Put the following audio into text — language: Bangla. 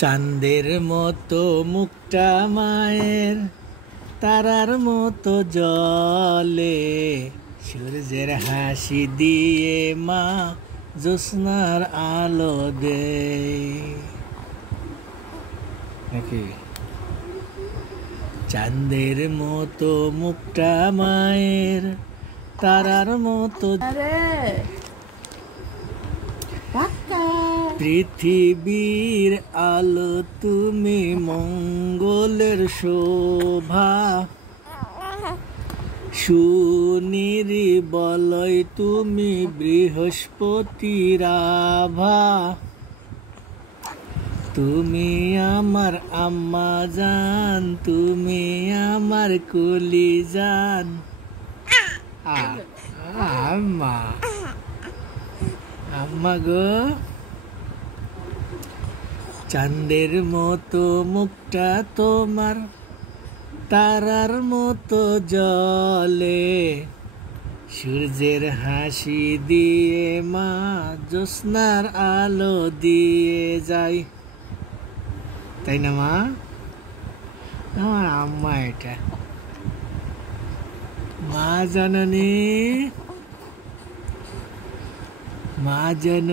চাঁদের মতো মুখটা মায়ের, তারার মতো জলে, সূর্যের হাসি দিয়ে মা জ্যোৎস্নার আলো দেয়। নাকি চাঁদের মতো মুখটা মায়ের, তারার মতো পৃথিবীর আলো তুমি, মঙ্গলের শোভা, সুনির্বলয় তুমি, বৃহস্পতির আভা। তুমি আমার আম্মা জান, তুমি আমার কুলি জান। আম্মা আম্মা গো, চাঁদের মতো মুখটা তোমার, তারার মতো জলে, সূর্যের হাসি দিয়ে মা জ্যোৎস্নার আলো দিয়ে যায়। তাই না মা? আমার আম্মা এটা মা জননী, মা জন।